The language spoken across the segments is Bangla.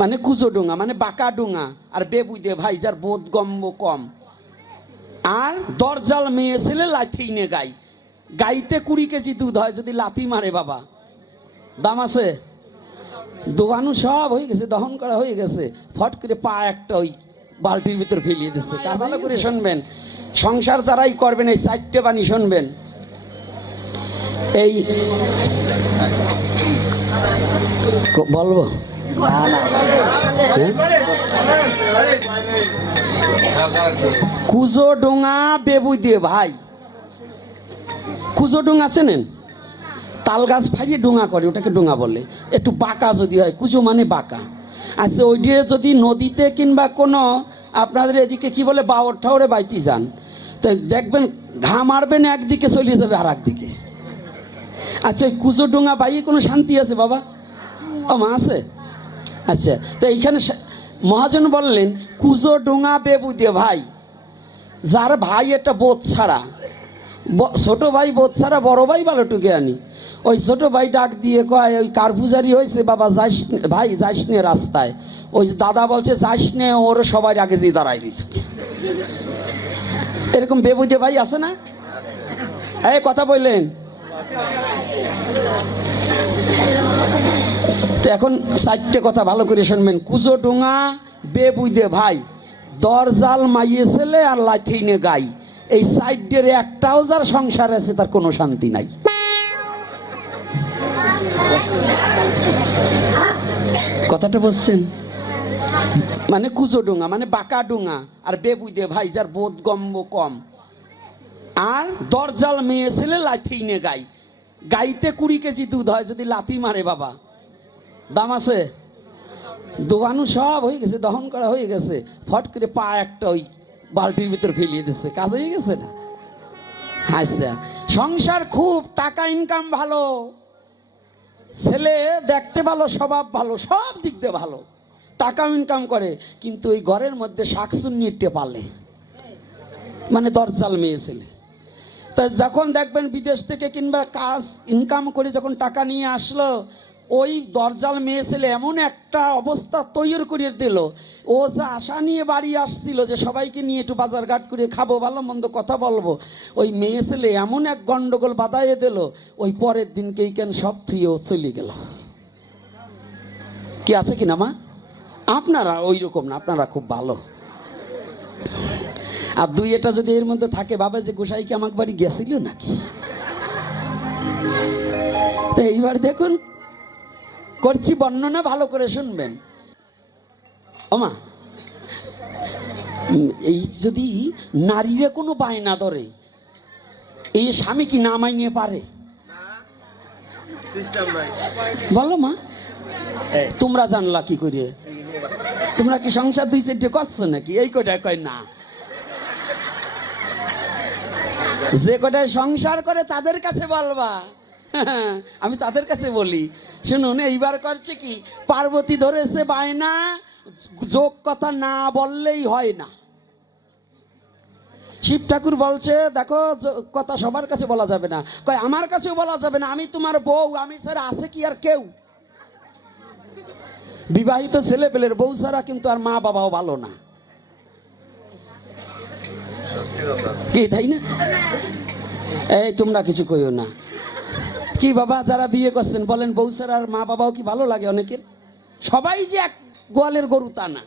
মানে কুজো ডোঙা মানে বাঁকা ডোঙা, আর বেবুই দে ভাই, যার বোধ গম্য কম। আর দরজাল মেয়ে ছেলে লাথি নে গাই। গাইতে কুড়ি কেজি দুধ হয়, যদি লাথি মারে বাবা। দাম আছে? দোকানু সব হয়ে গেছে, দহন করা হয়ে গেছে। ফট করে পা একটা ওই বালতির ভিতর ফেলিয়ে দিচ্ছে। কার ভালো করে শুনবেন। সংসার যারাই করবেন, এই চারটে বাণী শুনবেন। এই বলব? কুজো ডোঙা বেবু দিয়ে ভাই। কুজো ডোঙা চেনেন? তাল গাছ ফাইয়ে ডোঙা করে, ওটাকে ডোঙা বলে। একটু বাঁকা যদি হয়, কুজো মানে বাঁকা। আচ্ছা ওই দিয়ে যদি নদীতে কিংবা কোনো আপনাদের এদিকে কি বলে, বাওর ঠাওরে বাইতে যান, তো দেখবেন ঘা মারবেন একদিকে চলে যাবে আর একদিকে। আচ্ছা ওই কুজো ডোঙা বাইয়ে কোনো শান্তি আছে, বাবা? ও মা আছে? আচ্ছা তো এইখানে মহাজন বললেন, কুজো ডোঙা বেবু দিয়ে ভাই। যার ভাই একটা বোধ ছাড়া। ছোট ভাই বোধ ছাড়া, বড় ভাই ভালো টুকে আনি। ওই ছোট ভাই ডাক দিয়ে কয়, ওই কার পূজারি হয়েছে? বাবা, যাইস ভাই, যাইস নে রাস্তায়। ওই দাদা বলছে, যাইস নে, ওর সবাই আগে দিয়ে দাঁড়াই দিচ্ছে এরকম বেবুদে ভাই আছে না? এই কথা বললেন। তো এখন চারটে কথা ভালো করে শুনবেন। কুজো ডোঙা বে বেবুদে ভাই, দরজাল মাইয়ে ছেলে আর লাথিনে গাই। এই সাইডের একটাও যার সংসার আছে, তার কোনো শান্তি নাই। কথাটা বলছেন? মানে কুজো ডোঙা মানে বাঁকা ডোঙা আর বে বেবুদে ভাই, যার বোধ গম্ব কম। আর দরজাল মেয়ে ছেলে লাথিনে গাই। গাইতে কুড়ি কেজি দুধ হয়, যদি লাথি মারে বাবা। দাম আছে? দোকানও সব হয়ে গেছে, দহন করা হয়ে গেছে। ফট করে পা একটা ওই বালতির ভিতর ফেলিয়ে দিচ্ছে কাজ হয়ে গেছে না? আচ্ছা সংসার খুব, টাকা ইনকাম ভালো, ছেলে দেখতে ভালো, স্বভাব ভালো, সব দিক দিয়ে ভালো টাকা ইনকাম করে, কিন্তু ওই ঘরের মধ্যে শাকসুন্নি পালে। মানে দরজাল মেয়ে ছেলে। তা যখন দেখবেন বিদেশ থেকে কিংবা কাজ ইনকাম করে যখন টাকা নিয়ে আসলো ওই দরজাল মেয়ে ছেলে এমন একটা অবস্থা তৈরি করে দিল। ও যা আশা নিয়ে বাড়ি আসছিল যে সবাইকে নিয়ে একটু বাজার ঘাট করে খাব, ভালো মন্দ কথা বলব। ওই মেয়ে ছেলে এমন এক গন্ডগোল বাদাইয়ে দিল, ওই পরের দিনকেই কেন সব থুয়ে ও চলে গেল। কি আছে কি না মা? আপনারা ওই রকম না, আপনারা খুব ভালো। আর দুই এটা যদি এর মধ্যে থাকে, বাবা যে গোসাইকে আমাকে বাড়ি গেছিল নাকি? তো এইবার দেখুন করছি বর্ণনা ভালো করে শুনবেন। ওমা এই যদি নারীরা কোনো বায়না ধরে এই স্বামী কি নামাই নিয়ে পারে? সিস্টেম বলো মা তোমরা জানলা কি করে তোমরা কি সংসার দুই চারটে করছ নাকি? এই কটায় কয় না। যে কটায় সংসার করে তাদের কাছে বলবা। আমি তাদের কাছে বলি শুনুন এইবার করছে কি? পার্বতী ধরেছে বায়না যোগ কথা না বললেই হয় না। শিব ঠাকুর বলছে দেখো কথা সবার কাছে বলা যাবে না। কয় আমার কাছেও বলা যাবে না আমি তোমার বউ আমি ছাড়া আছে কি আর কেউ? বিবাহিত ছেলে পেলের বউ ছাড়া কিন্তু আর মা বাবাও ভালো না। কি তাই না? এই তোমরা কিছু কইও না। কি বাবা যারা বিয়ে করছেন, বলেন বউ আর মা বাবাও কি ভালো লাগে অনেকের? সবাই যে এক গোয়ালের গরু তা না।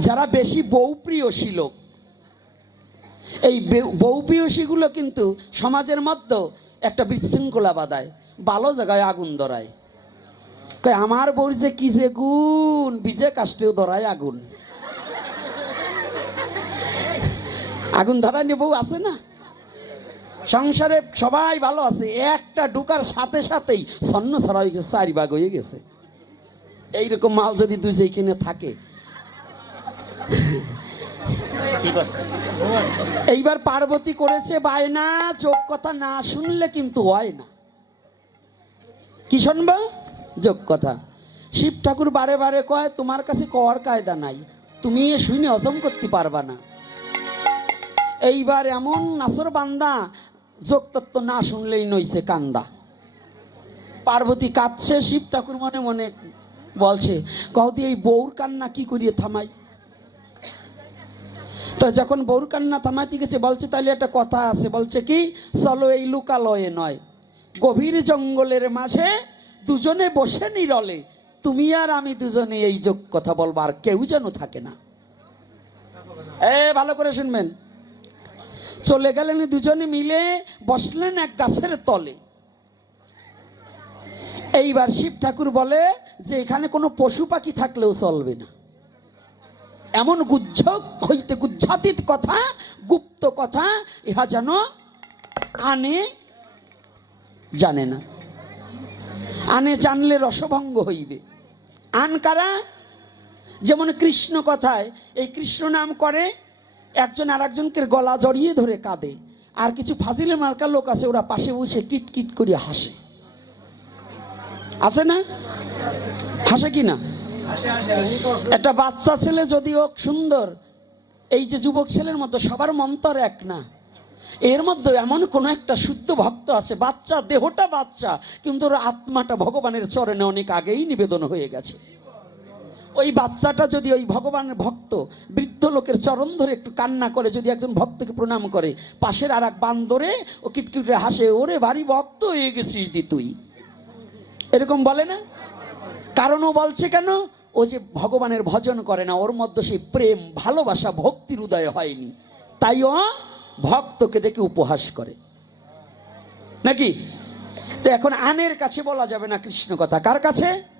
যারা বেশি বউ প্রিয়শী লোক, এই বে- বউ প্রিয়সীগুলো কিন্তু সমাজের মধ্যে একটা বিশৃঙ্খলা বাঁধায়, ভালো জায়গায় আগুন ধরায়। কয়, আমার বউর যে কি যে গুণ, বিজে কাষ্টেও ধরায় আগুন। আগুন ধরায় নিয়ে বউ আছে না? সংসারে সবাই ভালো আছে একটা ঢুকার সাথে সাথেই স্বর্ণ ছড়া হয়ে গেছে চারি ভাগ হয়ে গেছে। এইরকম মাল যদি তুই সেইখানে থাকে। এইবার পার্বতী করেছে বায়না চোখ কথা না শুনলে কিন্তু হয় না। কি শুনবা? যোগ কথা। শিব ঠাকুর বারে বারে কয় তোমার কাছে কওয়ার কায়দা নাই তুমি শুনে হজম করতে পারবা না। এইবার এমন নাসর বান্দা যোগ তত্ত্ব না শুনলেই নইছে কান্দা। পার্বতী কাঁদছে, শিব ঠাকুর মনে মনে বলছে কদি এই বউর কান্না কি করিয়ে থামাই? তো যখন বউর কান্না থামাইতে গেছে, বলছে তাহলে একটা কথা আছে। বলছে কি, চলো এই লুকালয়ে নয়। গভীর জঙ্গলের মাঝে দুজনে বসে নিরলে। তুমি আর আমি দুজনে এই যোগ কথা বলব আর কেউ যেন থাকে না। এ, ভালো করে শুনবেন। চলে গেলেন দুজনে মিলে, বসলেন এক গাছের তলে। এইবার শিব ঠাকুর বলে যে, এখানে কোনো পশু পাখি থাকলেও চলবে না। এমন গুজ্জ হইতে গুজ্জাতীত কথা, গুপ্ত কথা, ইহা যেন আনে জানে না। আনে জানলে রসভঙ্গ হইবে। আন কারা? যেমন কৃষ্ণ কথায়, এই কৃষ্ণ নাম করে একজন আর একজনকে গলা জড়িয়ে ধরে কাঁদে। আর কিছু ফাজিলে মার্কা লোক আছে, ওরা পাশে বসে কিট কিট করে হাসে। আছে না? হাসে কি না? একটা বাচ্চা ছেলে যদি হোক সুন্দর, এই যে যুবক ছেলের মতো সবার মন্তর এক না। এর মধ্যে এমন কোন একটা শুদ্ধ ভক্ত আছে, বাচ্চা, দেহটা বাচ্চা, কিন্তু ওর আত্মাটা ভগবানের চরণে অনেক আগেই নিবেদন হয়ে গেছে। ওই বাচ্চাটা যদি ওই ভগবানের ভক্ত, বৃদ্ধ লোকের চরণ ধরে একটু কান্না করে, যদি একজন ভক্তকে প্রণাম করে, পাশের আর এক বান্দরে ও কিটকিটে হাসে, ওরে ভারী ভক্ত হয়ে গেছিস দি তুই। এরকম বলে না? কারণ ও বলছে কেন? ও যে ভগবানের ভজন করে না, ওর মধ্যে সেই প্রেম, ভালোবাসা, ভক্তির উদয় হয়নি। তাই ও ভক্তকে দেখে উপহাস করে। নাকি? তো এখন আনের কাছে বলা যাবে না কৃষ্ণ কথা। কার কাছে?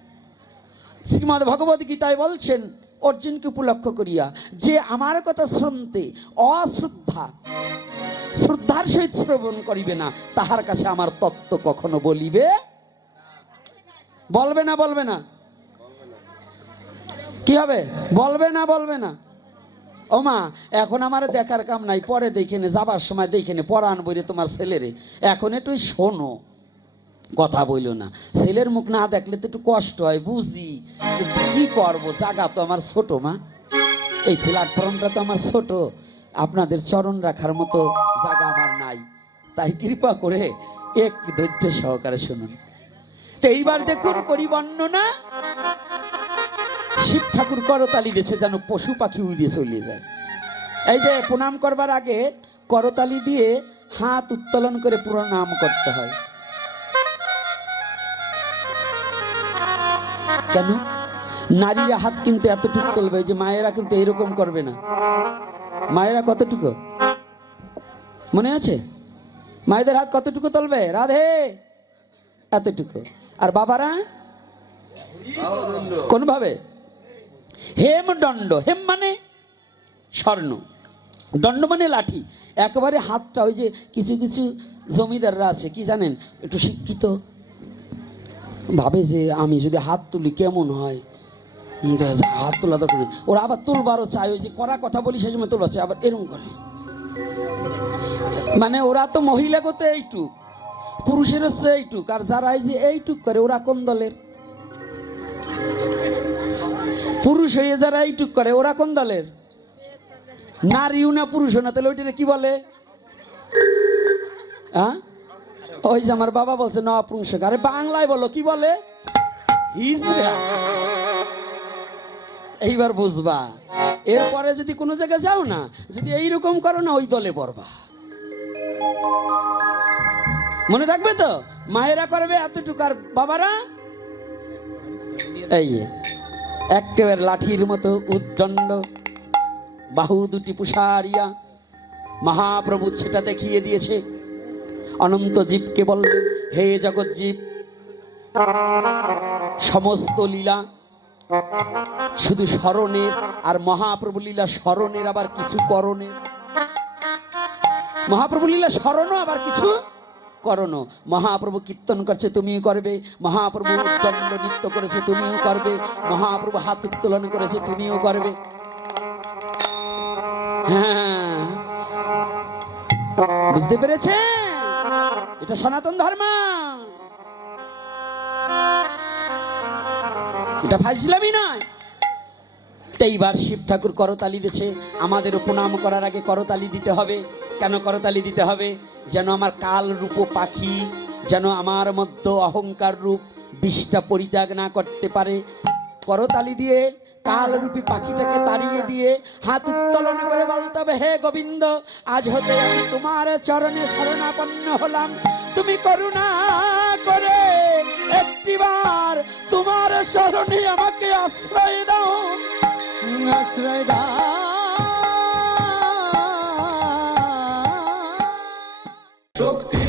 শ্রীমদ ভগবত গীতায় বলছেন, অর্জুনকে উপলক্ষ করিয়া, যে আমার কথা শুনতে অশ্রদ্ধা, শ্রদ্ধার সহিত শ্রবণ করিবে না, তাহার কাছে আমার তত্ত্ব কখনো বলিবে বলবে না বলবে না। কি হবে? বলবে না বলবে না। ও মা, এখন আমার দেখার কাম নাই, পরে দেখে নে, যাবার সময় দেখে নে, পরাণ বইরে তোমার ছেলেরে। এখন একটু শোনো। কথা বইল না। ছেলের মুখ না দেখলে তো একটু কষ্ট হয়, বুঝি। কি করব? জায়গা তো আমার ছোট মা। এই প্ল্যাটফর্মটা তো আমার ছোট। আপনাদের চরণ রাখার মতো জায়গা আমার নাই। তাই কৃপা করে এক ধৈর্য সহকারে শুনুন। তো এইবার দেখুন, করি বর্ণনা। শিব ঠাকুর করতালি দিয়েছে যেন পশু পাখি উড়িয়ে চলিয়ে যায়। এই যে প্রণাম করবার আগে করতালি দিয়ে হাত উত্তোলন করে প্রণাম করতে হয়। কেন? নারীরা হাত কিন্তু এতটুকু তুলবে যে মায়েরা কিন্তু এরকম করবে না। মায়েরা কতটুকু? মনে আছে? মায়েদের হাত কতটুকু তুলবে? রাধে! এতটুকু। আর বাবারা? কোন ভাবে হেম দণ্ড। হেম মানে স্বর্ণ। দণ্ড মানে লাঠি। একেবারে হাতটা ওই যে কিছু কিছু জমিদাররা আছে, কি জানেন? একটু শিক্ষিত ভাবে যে আমি যদি হাত তুলি কেমন হয়? হাত তোলা দরকার। ওরা আবার তুলবারও চায়, ওই যে করা কথা বলি, সেই সময় তোলা চায়, আবার এরকম করে। মানে ওরা তো মহিলাগত এইটুক পুরুষের হচ্ছে এইটুক আর যারা এই যে এইটুক করে, ওরা কোন দলের? পুরুষ হয়ে যারা এইটুক করে, ওরা কোন দলের? নারীও না পুরুষ না, তাহলে ওইটা কি বলে? হ্যাঁ ওই যে আমার বাবা বলছে নপুংসক আরে বাংলায় বলো, কি বলে? এইবার বুঝবা, এরপরে যদি কোনো জায়গায় যাও না, যদি এইরকম করো না, ওই দলে পড়বা। মনে থাকবে তো? মায়েরা করবে এতটুকু, আর বাবারা? এই একেবারে লাঠির মতো উদ্দণ্ড বাহু দুটি পুষারিয়া, মহাপ্রভু সেটা দেখিয়ে দিয়েছে। অনন্ত জীবকে বললেন, হে জগৎ জীব সমস্ত লীলা, শুধু স্মরণের আর মহাপ্রভু লীলা স্মরণের আবার কিছু করণের মহাপ্রভু লীলা স্মরণও আবার কিছু করণ মহাপ্রভু কীর্তন করছে, তুমিও করবে। মহাপ্রভু দণ্ড নৃত্য করেছে, তুমিও করবে। মহাপ্রভু হাত উত্তোলন করেছে, তুমিও করবে। হ্যাঁ বুঝতে পেরেছে এটা সনাতন ধর্ম। এটা ফাইজলামি নয়। এইবার শিব ঠাকুর করতালি দিয়েছে। আমাদের প্রণাম করার আগে করতালি দিতে হবে। কেন করতালি দিতে হবে? যেন আমার কাল রূপ পাখি, যেন আমার মধ্যে অহংকার রূপ বিষটা পরিত্যাগ না করতে পারে। করতালি দিয়ে কালরূপী পাখিটাকে তাড়িয়ে দিয়ে হাত উত্তোলন করে বলতে হবে, হে গোবিন্দ, আজ হতে আমি তোমার চরণে শরণাপন্ন হলাম। তুমি করুণা করে একটিবার তোমার শরণে আমাকে আশ্রয় দাও। আশ্রয় দাও। শক্তি